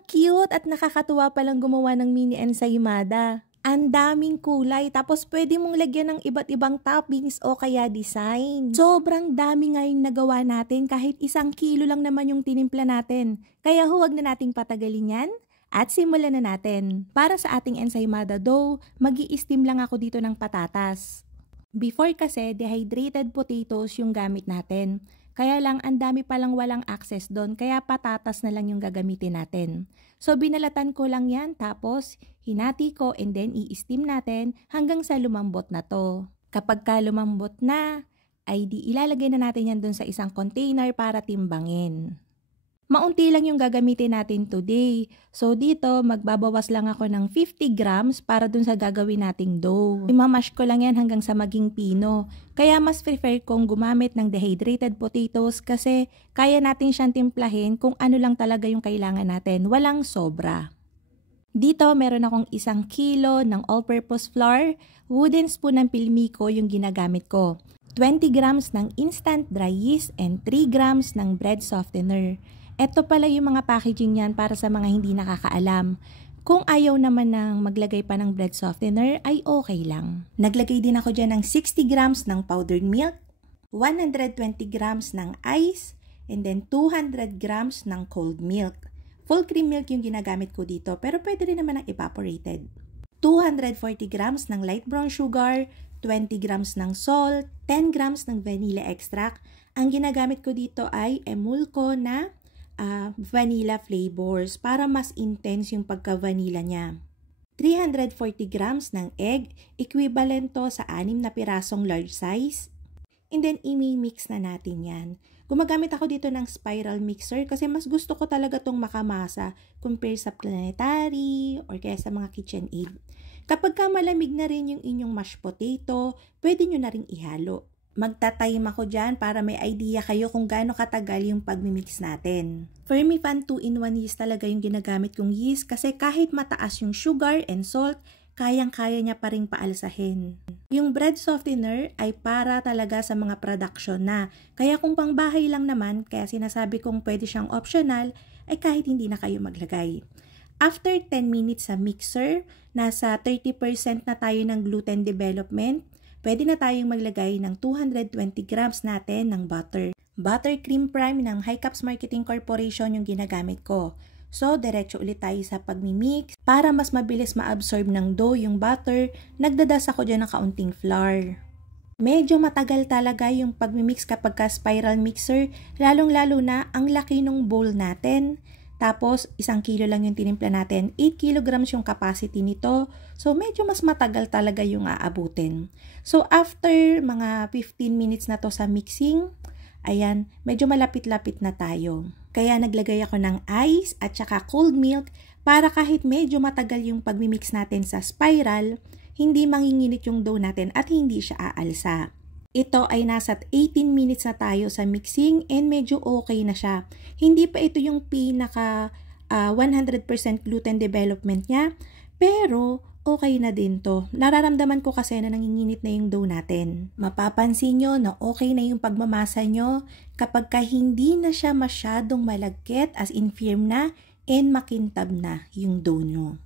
Ang cute at nakakatuwa palang gumawa ng mini ensaymada. Ang daming kulay, tapos pwede mong lagyan ng iba't ibang toppings o kaya design. Sobrang dami nga yung nagawa natin, kahit 1 kilo lang naman yung tinimpla natin. Kaya huwag na nating patagalin yan at simulan na natin. Para sa ating ensaymada dough, mag-i-steam lang ako dito ng patatas. Before kasi, dehydrated potatoes yung gamit natin. Kaya lang, ang dami palang walang access doon, kaya patatas na lang yung gagamitin natin. So, binalatan ko lang yan, tapos hinati ko and then i-steam natin hanggang sa lumambot na to. Kapag ka lumambot na, ay di ilalagay na natin yan doon sa isang container para timbangin. Maunti lang yung gagamitin natin today. So dito, magbabawas lang ako ng 50 grams para dun sa gagawin nating dough. Imamash ko lang yan hanggang sa maging pino. Kaya mas prefer kong gumamit ng dehydrated potatoes kasi kaya natin siyang timplahin kung ano lang talaga yung kailangan natin. Walang sobra. Dito, meron akong 1 kilo ng all-purpose flour. Wooden spoon ng Pilmico yung ginagamit ko. 20 grams ng instant dry yeast and 3 grams ng bread softener. Ito pala yung mga packaging yan para sa mga hindi nakakaalam. Kung ayaw naman ng maglagay pa ng bread softener ay okay lang. Naglagay din ako dyan ng 60 grams ng powdered milk, 120 grams ng ice, and then 200 grams ng cold milk. Full cream milk yung ginagamit ko dito pero pwede rin naman ng evaporated. 240 grams ng light brown sugar, 20 grams ng salt, 10 grams ng vanilla extract. Ang ginagamit ko dito ay Emulco na vanilla flavors para mas intense yung pagka-vanilla niya. 340 grams ng egg, equivalent to sa 6 na pirasong large size. And then, imi-mix na natin yan. Gumagamit ako dito ng spiral mixer kasi mas gusto ko talaga tong makamasa compare sa planetary or kaya sa mga KitchenAid. Kapag ka malamig na rin yung inyong mashed potato, pwede nyo na rin ihalo. Magta-time ako dyan para may idea kayo kung gaano katagal yung pagmimix natin. Fermifan 2-in-1 yeast talaga yung ginagamit kong yeast kasi kahit mataas yung sugar and salt, kayang-kaya niya pa rin paalsahin. Yung bread softener ay para talaga sa mga production na. Kaya kung pangbahay lang naman, kaya sinasabi kong pwede siyang optional, ay kahit hindi na kayo maglagay. After 10 minutes sa mixer, nasa 30% na tayo ng gluten development. Pwede na tayong maglagay ng 220 grams natin ng butter. Buttercream Prime ng High Caps Marketing Corporation yung ginagamit ko. So, diretso ulit tayo sa pagmimix. Para mas mabilis ma-absorb ng dough yung butter, nagdadas ako dyan ng kaunting flour. Medyo matagal talaga yung pagmimix kapag ka spiral mixer, lalong-lalo na ang laki ng bowl natin. Tapos, 1 kilo lang yung tinimpla natin. 8 kilograms yung capacity nito. So, medyo mas matagal talaga yung aabutin. So, after mga 15 minutes na to sa mixing, ayan, medyo malapit-lapit na tayo. Kaya naglagay ako ng ice at saka cold milk para kahit medyo matagal yung pagmimix natin sa spiral, hindi manginginit yung dough natin at hindi siya aalsa. Ito ay nasa 18 minutes na tayo sa mixing and medyo okay na siya. Hindi pa ito yung pinaka 100% gluten development niya, pero okay na din to. Nararamdaman ko kasi na nanginginit na yung dough natin. Mapapansin nyo na okay na yung pagmamasa nyo kapag ka hindi na siya masyadong malagkit as in firm na and makintab na yung dough nyo.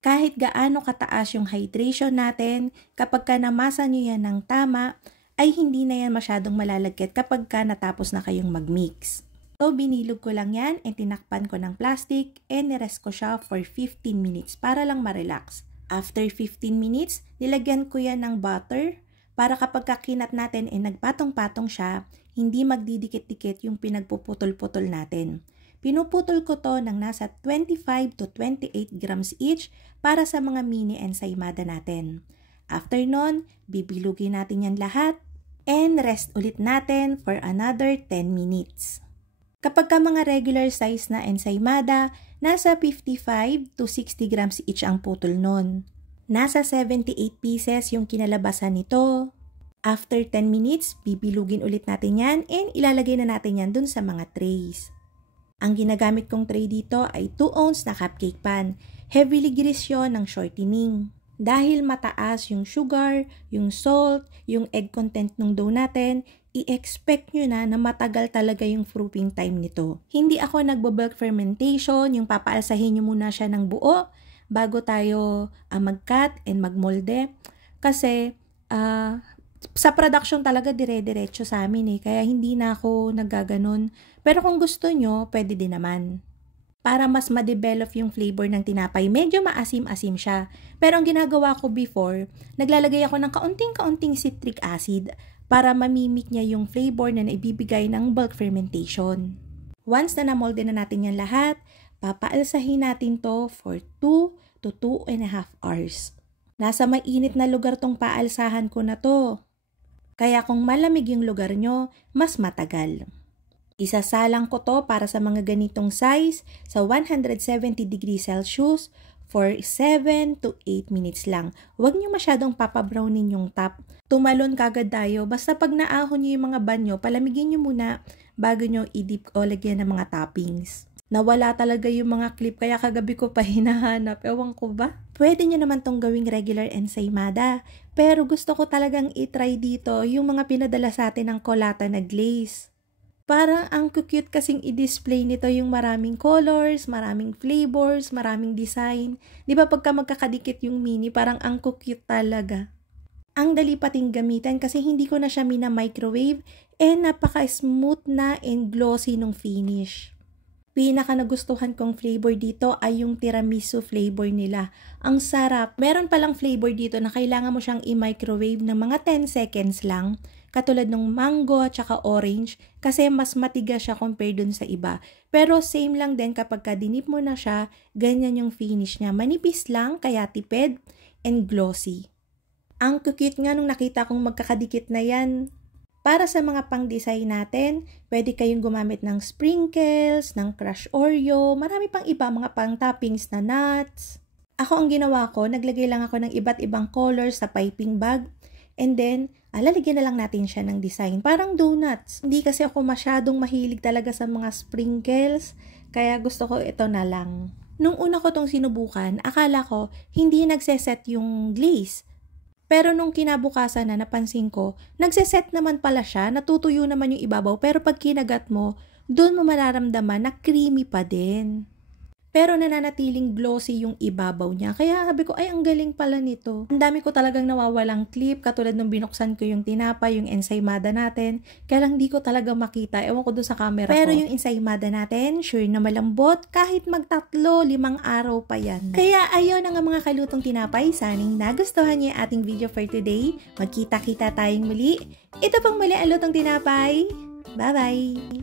Kahit gaano kataas yung hydration natin, kapag ka namasa nyo yan ng tama, ay hindi na yan masyadong malalagkit kapag ka natapos na kayong mag-mix. So, binilog ko lang yan and tinakpan ko ng plastic and nirest ko siya for 15 minutes para lang ma-relax. After 15 minutes, nilagyan ko yan ng butter para kapag kakinat natin ay nagpatong-patong siya, hindi magdidikit-dikit yung pinagpuputol-putol natin. Pinuputol ko to ng nasa 25 to 28 grams each para sa mga mini ensaymada natin. After nun, bibilugin natin yan lahat and rest ulit natin for another 10 minutes. Kapag ka mga regular size na ensaymada, nasa 55 to 60 grams each ang putol nun. Nasa 78 pieces yung kinalabasan nito. After 10 minutes, bibilugin ulit natin yan and ilalagay na natin yan dun sa mga trays. Ang ginagamit kong tray dito ay 2 ounce na cupcake pan. Heavily grease yun ng shortening. Dahil mataas yung sugar, yung salt, yung egg content ng dough natin, i-expect nyo na matagal talaga yung proofing time nito. Hindi ako nagbo-bulk fermentation, yung papaalsahin nyo muna siya ng buo bago tayo mag-cut and magmolde. Kasi sa production talaga dire-diretso sa amin kaya hindi na ako naggaganon. Pero kung gusto nyo, pwede din naman. Para mas ma-develop yung flavor ng tinapay, medyo maasim-asim siya. Pero ang ginagawa ko before, naglalagay ako ng kaunting-kaunting citric acid para mamimik niya yung flavor na naibibigay ng bulk fermentation. Once na namolde na natin yan lahat, papaalsahin natin to for 2 to 2.5 hours. Nasa mainit na lugar tong paalsahan ko na to. Kaya kung malamig yung lugar nyo, mas matagal. Isasalang ko to para sa mga ganitong size sa 170 degrees Celsius for 7 to 8 minutes lang. Huwag nyo masyadong papabrownin yung top. Tumalon kagad tayo. Basta pag naahon nyo yung mga banyo, palamigin nyo muna bago nyo i-dip o lagyan ng mga toppings. Nawala talaga yung mga clip kaya kagabi ko pa hinahanap. Ewan ko ba? Pwede nyo naman tong gawing regular ensaymada. Pero gusto ko talagang itry dito yung mga pinadala sa atin ng Colata na glaze. Parang ang cute kasing i-display nito yung maraming colors, maraming flavors, maraming design. Di ba pagka magkakadikit yung mini, parang ang cute talaga. Ang dali pating gamitan kasi hindi ko na siya mina-microwave napaka-smooth na and glossy nung finish. Pinaka nagustuhan kong flavor dito ay yung tiramisu flavor nila. Ang sarap. Meron palang flavor dito na kailangan mo siyang i-microwave ng mga 10 seconds lang. Katulad ng mango at saka orange kasi mas matigas siya compare dun sa iba. Pero same lang din kapag dinip mo na siya, ganyan yung finish niya. Manipis lang kaya tipid and glossy. Ang cute nga nung nakita kong magkakadikit na yan. Para sa mga pang-design natin, pwede kayong gumamit ng sprinkles, ng crushed Oreo, marami pang iba mga pang-toppings na nuts. Ako ang ginawa ko, naglagay lang ako ng iba't ibang colors sa piping bag. And then, lalagyan na lang natin siya ng design. Parang donuts. Hindi kasi ako masyadong mahilig talaga sa mga sprinkles. Kaya gusto ko ito na lang. Nung una ko tong sinubukan, akala ko hindi nagseset yung glaze. Pero nung kinabukasan na napansin ko, nagseset naman pala siya, natutuyo naman yung ibabaw. Pero pag kinagat mo, doon mo mararamdaman na creamy pa din. Pero nananatiling glossy yung ibabaw niya. Kaya sabi ko, ay ang galing pala nito. Ang dami ko talagang nawawalang clip, katulad nung binuksan ko yung tinapay, yung ensaymada natin. Kaya lang di ko talaga makita. Ewan ko dun sa camera Pero ko. Yung ensaymada natin, sure na malambot, kahit magtatlo, 5 araw pa yan. Kaya ayun ang mga kalutong tinapay. Saning nagustuhan niyo yung ating video for today. Magkita-kita tayong muli. Ito pang muli ang lutong tinapay. Bye-bye!